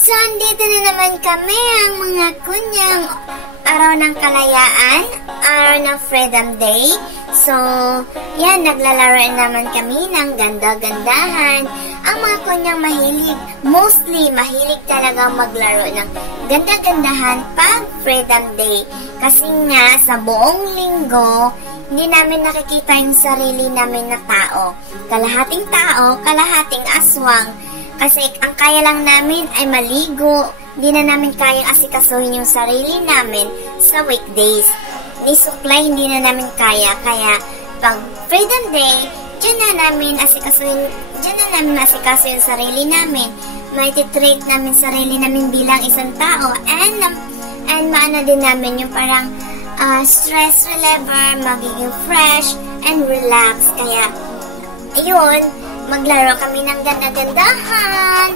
So, andito na naman kami ang mga kunyang araw ng kalayaan, araw ng Freedom Day. So, yan, naglalaro naman kami ng ganda-gandahan. Ang mga kunyang mostly mahilig talaga maglaro ng ganda-gandahan pag Freedom Day. Kasi nga, sa buong linggo, hindi namin nakikita yung sarili namin na tao. Kalahating tao, kalahating aswang. Kasi ang kaya lang namin ay maligo. Hindi na namin kayang asikasuhin yung sarili namin sa weekdays. Ni suklay, hindi na namin kaya. Kaya pag Freedom Day, dyan na namin asikaso yung sarili namin. Maititreat namin sarili namin bilang isang tao. And maano din namin yung parang stress reliever, magiging fresh and relax. Kaya, ayun, maglaro kami ng ganda-gandahan.